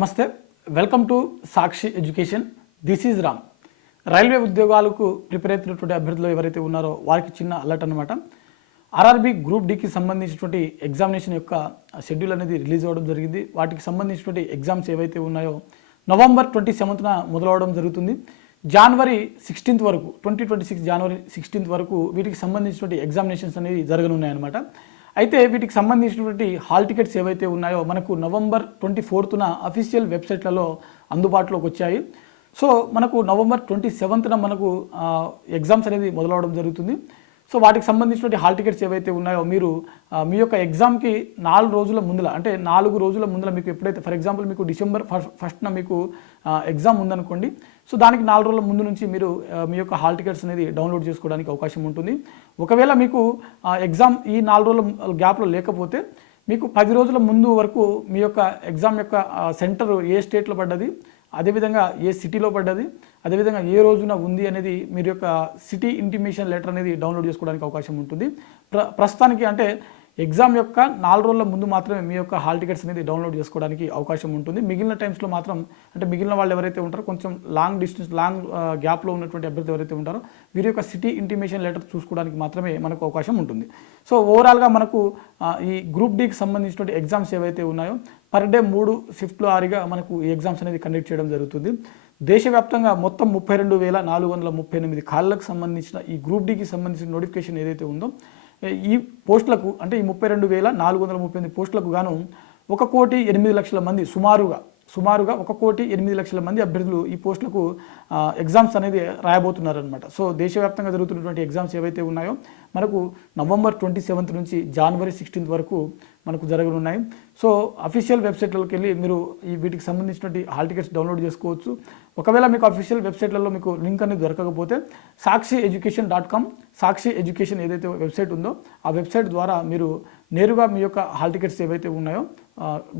నమస్తే, welcome to Sakshi education. This is Ram. Railway ఉద్యోగాలకు prepare అవుతున్నటువంటి అభ్యర్థులు ఎవరైతే ఉన్నారో వారికి చిన్న అలర్ట్ అనమాట. ఆర్ఆర్బీ గ్రూప్ డికి సంబంధించినటువంటి ఎగ్జామినేషన్ యొక్క షెడ్యూల్ అనేది రిలీజ్ అవ్వడం జరిగింది. వాటికి సంబంధించినటువంటి ఎగ్జామ్స్ ఏవైతే ఉన్నాయో నవంబర్ 27న మొదలవడం జరుగుతుంది. జనవరి 16th వరకు 2026 జనవరి 16th వరకు వీటికి సంబంధించినటువంటి ఎగ్జామినేషన్స్ అనేవి జరగనున్నాయన్నమాట. అయితే వీటికి సంబంధించినటువంటి హాల్ టికెట్స్ ఏవైతే ఉన్నాయో మనకు నవంబర్ 24న అఫీషియల్ వెబ్సైట్లలో అందుబాటులోకి వచ్చాయి. సో మనకు నవంబర్ 27న మనకు ఎగ్జామ్స్ అనేది మొదలవడం జరుగుతుంది. సో వాటికి సంబంధించినటువంటి హాల్ టికెట్స్ ఏవైతే ఉన్నాయో మీరు మీ యొక్క ఎగ్జామ్కి 4 రోజుల ముందల, అంటే 4 రోజుల ముందల మీకు ఎప్పుడైతే, ఫర్ ఎగ్జాంపుల్ మీకు డిసెంబర్ 1st మీకు ఎగ్జామ్ ఉందనుకోండి. సో దానికి 4 రోజుల ముందు నుంచి మీరు మీ యొక్క హాల్ టికెట్స్ అనేది డౌన్లోడ్ చేసుకోవడానికి అవకాశం ఉంటుంది. ఒకవేళ మీకు ఎగ్జామ్ ఈ 4 రోజుల గ్యాప్లో లేకపోతే మీకు 10 రోజుల ముందు వరకు మీ యొక్క ఎగ్జామ్ యొక్క సెంటర్ ఏ స్టేట్లో పడ్డది, అదేవిధంగా ఏ సిటీలో పడ్డది, అదేవిధంగా ఏ రోజున ఉంది అనేది మీరు యొక్క సిటీ ఇంటిమేషన్ లెటర్ అనేది డౌన్లోడ్ చేసుకోవడానికి అవకాశం ఉంటుంది. ప్రస్తుతానికి అంటే ఎగ్జామ్ యొక్క 4 రోజుల ముందు మాత్రమే మీ యొక్క హాల్ టికెట్స్ అనేది డౌన్లోడ్ చేసుకోవడానికి అవకాశం ఉంటుంది. మిగిలిన టైమ్స్లో మాత్రం, అంటే మిగిలిన వాళ్ళు ఎవరైతే ఉంటారో కొంచెం లాంగ్ గ్యాప్లో ఉన్నటువంటి అభ్యర్థి ఎవరైతే ఉంటారో వీరి యొక్క సిటీ ఇంటిమేషన్ లెటర్ చూసుకోవడానికి మాత్రమే మనకు అవకాశం ఉంటుంది. సో ఓవరాల్గా మనకు ఈ గ్రూప్ డికి సంబంధించినటువంటి ఎగ్జామ్స్ ఏవైతే ఉన్నాయో పర్ డే 3 షిఫ్ట్లు ఆరిగా మనకు ఈ ఎగ్జామ్స్ అనేది కండక్ట్ చేయడం జరుగుతుంది. దేశవ్యాప్తంగా మొత్తం 32,438 ఖాళీలకు సంబంధించిన ఈ గ్రూప్ డికి సంబంధించిన నోటిఫికేషన్ ఏదైతే ఉందో ఈ పోస్టులకు, అంటే ఈ 32,438 పోస్టులకు గాను 1,08,00,000 మంది సుమారుగా 1,08,00,000 మంది అభ్యర్థులు ఈ పోస్టులకు ఎగ్జామ్స్ అనేది రాయబోతున్నారనమాట. సో దేశవ్యాప్తంగా జరుగుతున్నటువంటి ఎగ్జామ్స్ ఏవైతే ఉన్నాయో మనకు నవంబర్ 27th నుంచి జనవరి 16th వరకు మనకు జరగనున్నాయి. సో అఫీషియల్ వెబ్సైట్లోకి వెళ్ళి మీరు వీటికి సంబంధించినటువంటి హాల్ టికెట్స్ డౌన్లోడ్ చేసుకోవచ్చు. ఒకవేళ మీకు అఫీషియల్ వెబ్సైట్లలో మీకు లింక్ అనేది దొరకకపోతే sakshiyeducation.com, సాక్షి ఎడ్యుకేషన్ ఏదైతే వెబ్సైట్ ఉందో ఆ వెబ్సైట్ ద్వారా మీరు నేరుగా మీ యొక్క హాల్ టికెట్స్ ఏవైతే ఉన్నాయో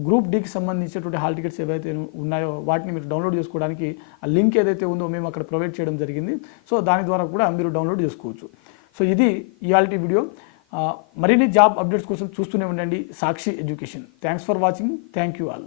గ్రూప్ డికి సంబంధించినటువంటి హాల్ టికెట్స్ ఏవైతే ఉన్నాయో వాటిని మీరు డౌన్లోడ్ చేసుకోవడానికి ఆ లింక్ ఏదైతే ఉందో మేము అక్కడ ప్రొవైడ్ చేయడం జరిగింది. సో దాని ద్వారా కూడా మీరు డౌన్లోడ్ చేసుకోవచ్చు. సో ఇది ఇయాల్టి వీడియో. మరిన్ని జాబ్ అప్డేట్స్ కోసం చూస్తూనే ఉండండి Sakshi education. Thanks for watching. Thank you all.